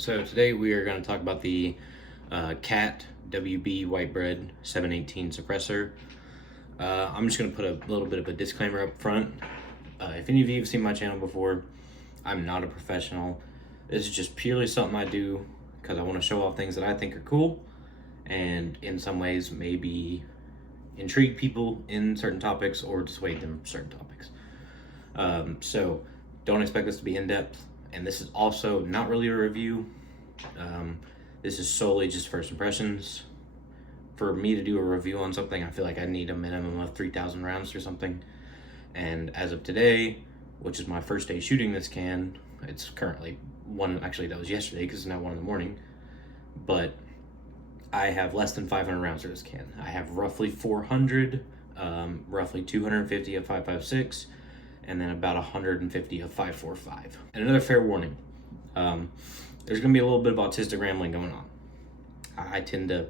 So today we are going to talk about the CAT WB Whitebread 718 suppressor. I'm just going to put a little bit of a disclaimer up front. If any of you have seen my channel before, I'm not a professional. This is just purely something I do because I want to show off things that I think are cool and in some ways maybe intrigue people in certain topics or dissuade them from certain topics. So don't expect this to be in-depth. And this is also not really a review. This is solely just first impressions. For me to do a review on something, I feel like I need a minimum of 3,000 rounds or something. And as of today, which is my first day shooting this can, it's currently one, actually that was yesterday because it's now 1 in the morning, but I have less than 500 rounds for this can. I have roughly 400, roughly 250 of 5.56, and then about 150 of 5.45. And another fair warning, there's gonna be a little bit of autistic rambling going on. I tend to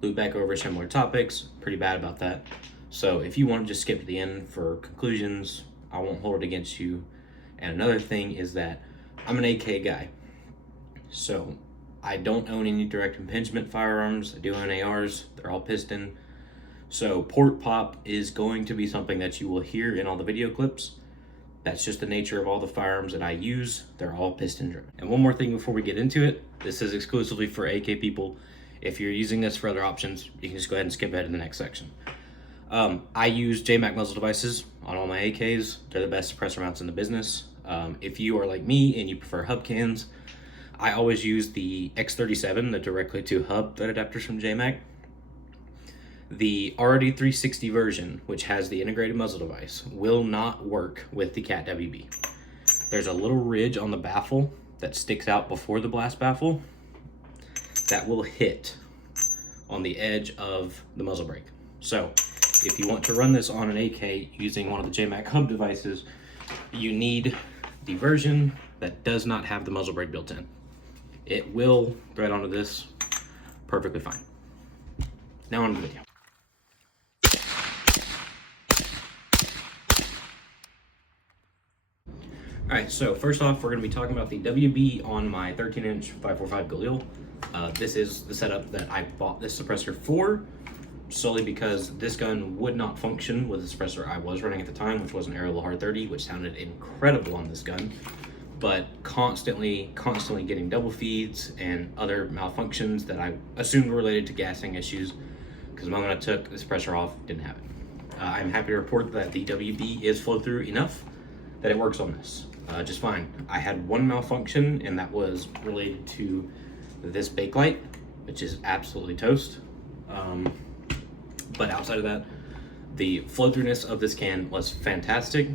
loop back over similar topics, pretty bad about that. So if you want to just skip to the end for conclusions, I won't hold it against you. And another thing is that I'm an AK guy. So I don't own any direct impingement firearms. I do own ARs, they're all piston. So port pop is going to be something that you will hear in all the video clips. That's just the nature of all the firearms that I use. They're all piston driven. And one more thing before we get into it, this is exclusively for AK people. If you're using this for other options, you can just go ahead and skip ahead to the next section. I use JMac muzzle devices on all my AKs. They're the best suppressor mounts in the business. If you are like me and you prefer hub cans, I always use the X37, the directly to hub thread adapters from JMac. The RD360 version, which has the integrated muzzle device, will not work with the CAT WB. There's a little ridge on the baffle that sticks out before the blast baffle that will hit on the edge of the muzzle brake. So if you want to run this on an AK using one of the JMac hub devices, you need the version that does not have the muzzle brake built in. It will thread onto this perfectly fine. Now on to the video. All right, so first off, we're gonna be talking about the WB on my 13-inch 5.45 Galil. This is the setup that I bought this suppressor for, solely because this gun would not function with the suppressor I was running at the time, which was an Aero Lahar 30, which sounded incredible on this gun, but constantly getting double feeds and other malfunctions that I assumed were related to gassing issues, because the moment I took the suppressor off, didn't have it. I'm happy to report that the WB is flow through enough that it works on this just fine. I had one malfunction, and that was related to this bakelite, which is absolutely toast. But outside of that, the flow throughness of this can was fantastic.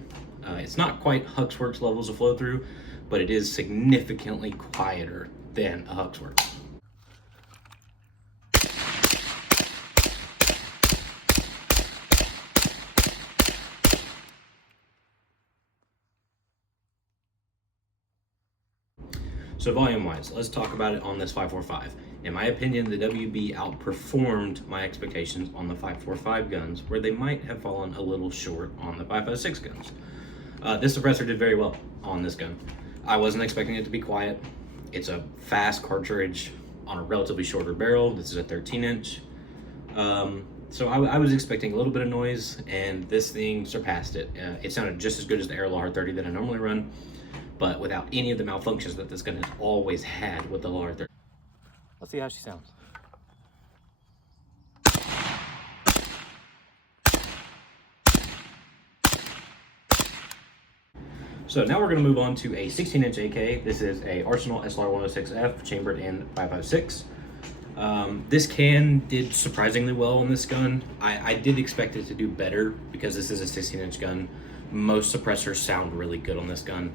It's not quite Huxworks levels of flow through, but it is significantly quieter than a Huxworks. So volume-wise, let's talk about it on this 5.45. In my opinion, the WB outperformed my expectations on the 5.45 guns, where they might have fallen a little short on the 5.56 guns. This suppressor did very well on this gun. I wasn't expecting it to be quiet. It's a fast cartridge on a relatively shorter barrel. This is a 13-inch. So I was expecting a little bit of noise, and this thing surpassed it. It sounded just as good as the Aero Lahar 30 that I normally run, but without any of the malfunctions that this gun has always had with the Lahar 30. Let's see how she sounds. So now we're going to move on to a 16-inch AK. This is a Arsenal SLR106F chambered in 5.56. This can did surprisingly well on this gun. I did expect it to do better because this is a 16-inch gun. Most suppressors sound really good on this gun.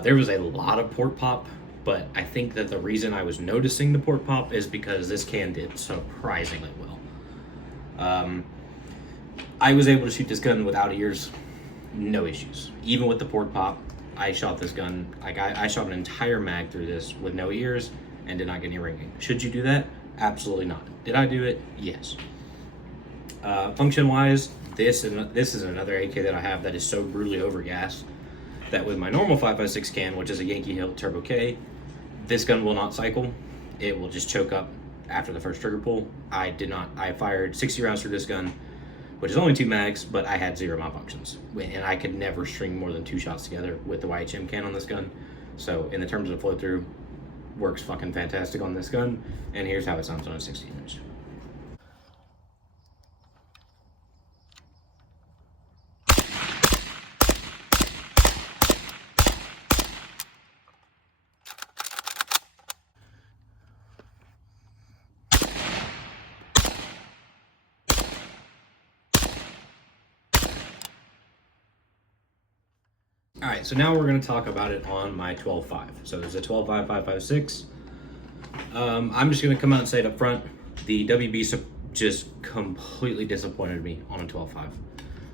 There was a lot of port pop, but I think that the reason I was noticing the port pop is because this can did surprisingly well. I was able to shoot this gun without ears, no issues. Even with the port pop, I shot this gun, like I shot an entire mag through this with no ears and did not get any ringing. Should you do that? Absolutely not. Did I do it? Yes. Function-wise, this is another AK that I have that is so brutally overgassed that with my normal 5.56 can, which is a Yankee Hill Turbo K, This gun will not cycle. It will just choke up after the first trigger pull. I fired 60 rounds through this gun, which is only 2 mags, but I had 0 malfunctions. And I could never string more than 2 shots together with the YHM can on this gun. So in the terms of flow through, works fucking fantastic on this gun. And here's how it sounds on a 16-inch. All right, so now we're going to talk about it on my 12.5. So there's a 12.5 5.56. I'm just going to come out and say it up front. The WB just completely disappointed me on a 12.5.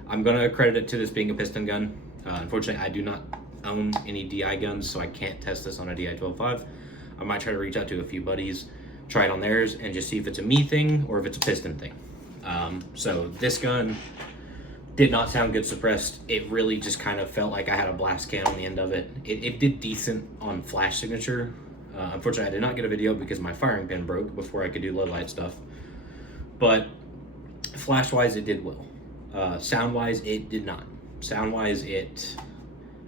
I'm going to accredit it to this being a piston gun. Unfortunately, I do not own any DI guns, so I can't test this on a DI 12.5. I might try to reach out to a few buddies, try it on theirs, and just see if it's a me thing or if it's a piston thing. So this gun did not sound good suppressed. It really just kind of felt like I had a blast can on the end of it. It did decent on flash signature. Unfortunately, I did not get a video because my firing pin broke before I could do low light stuff. But flash-wise, it did well. Sound-wise, it did not. Sound-wise,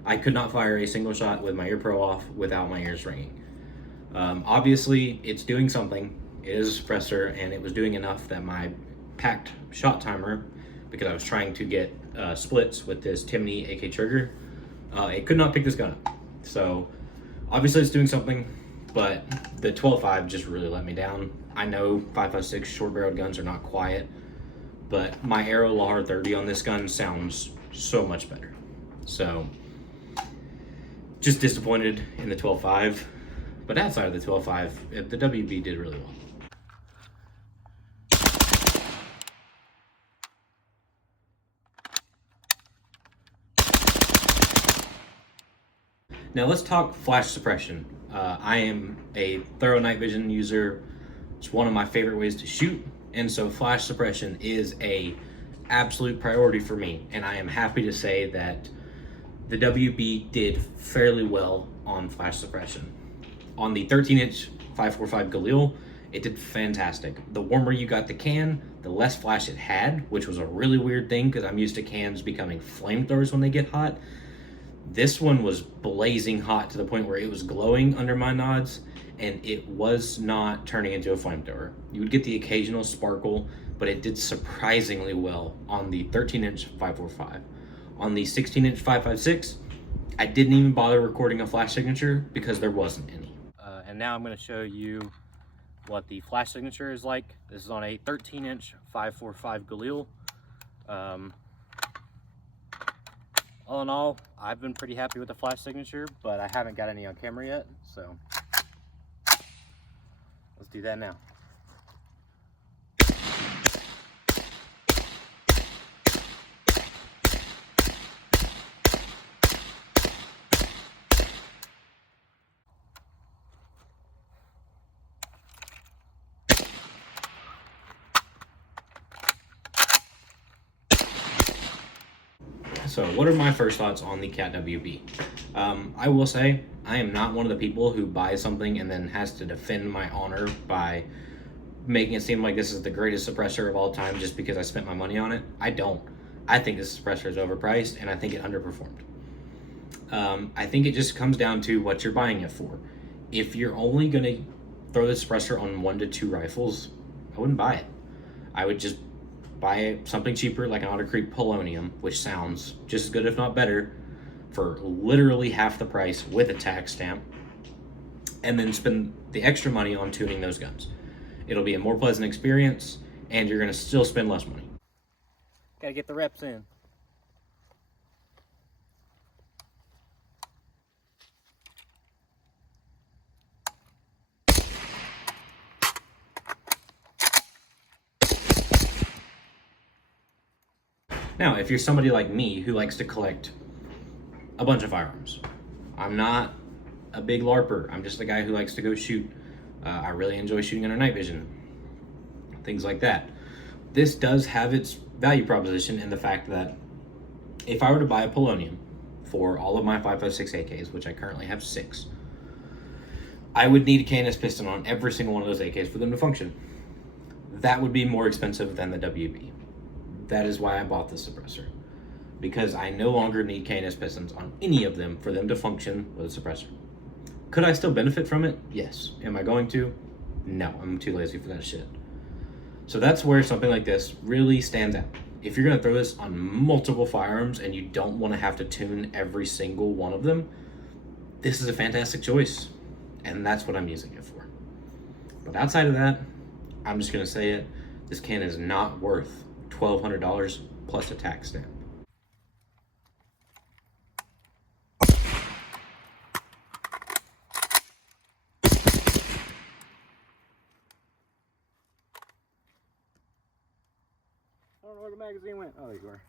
I could not fire a single shot with my ear pro off without my ears ringing. Obviously, it's doing something. It is a suppressor, and it was doing enough that my packed shot timer, because I was trying to get splits with this Timney AK trigger, it could not pick this gun up. So obviously it's doing something, but the 12.5 just really let me down. I know 5.56 short barreled guns are not quiet, but my Aero Lahar 30 on this gun sounds so much better. So just disappointed in the 12.5, but outside of the 12.5, the WB did really well. Now let's talk flash suppression. I am a thorough night vision user. It's one of my favorite ways to shoot, and so flash suppression is a absolute priority for me, and I am happy to say that the WB did fairly well on flash suppression. On the 13-inch 5.45 Galil, it did fantastic. The warmer you got the can, the less flash it had, which was a really weird thing because I'm used to cans becoming flamethrowers when they get hot. This one was blazing hot to the point where it was glowing under my nods, and it was not turning into a flamethrower. You would get the occasional sparkle, but it did surprisingly well on the 13-inch 5.45. On the 16-inch 5.56, I didn't even bother recording a flash signature because there wasn't any. And now I'm going to show you what the flash signature is like. This is on a 13-inch 5.45 Galil. All in all, I've been pretty happy with the flash signature, but I haven't got any on camera yet, so let's do that now. So what are my first thoughts on the Cat WB? I will say I am not one of the people who buys something and then has to defend my honor by making it seem like this is the greatest suppressor of all time just because I spent my money on it. I don't. I think this suppressor is overpriced, and I think it underperformed. I think it just comes down to what you're buying it for. If you're only going to throw the suppressor on 1 to 2 rifles, I wouldn't buy it. I would just buy something cheaper like an Otter Creek Polonium, which sounds just as good if not better, for literally half the price with a tax stamp, and then spend the extra money on tuning those guns. It'll be a more pleasant experience, and you're going to still spend less money. Gotta get the reps in. Now, if you're somebody like me who likes to collect a bunch of firearms, I'm not a big LARPer. I'm just a guy who likes to go shoot. I really enjoy shooting under night vision, things like that. This does have its value proposition in the fact that if I were to buy a Polonium for all of my 5.56 AKs, which I currently have 6, I would need a KNS piston on every single one of those AKs for them to function. That would be more expensive than the WB. That is why I bought this suppressor, because I no longer need KNS pistons on any of them for them to function with a suppressor. Could I still benefit from it? Yes. Am I going to? No, I'm too lazy for that shit. So that's where something like this really stands out. If you're going to throw this on multiple firearms and you don't want to have to tune every single one of them, this is a fantastic choice. And that's what I'm using it for. But outside of that, I'm just going to say it, this can is not worth $1,200 plus a tax stamp. I don't know where the magazine went. Oh, there you are.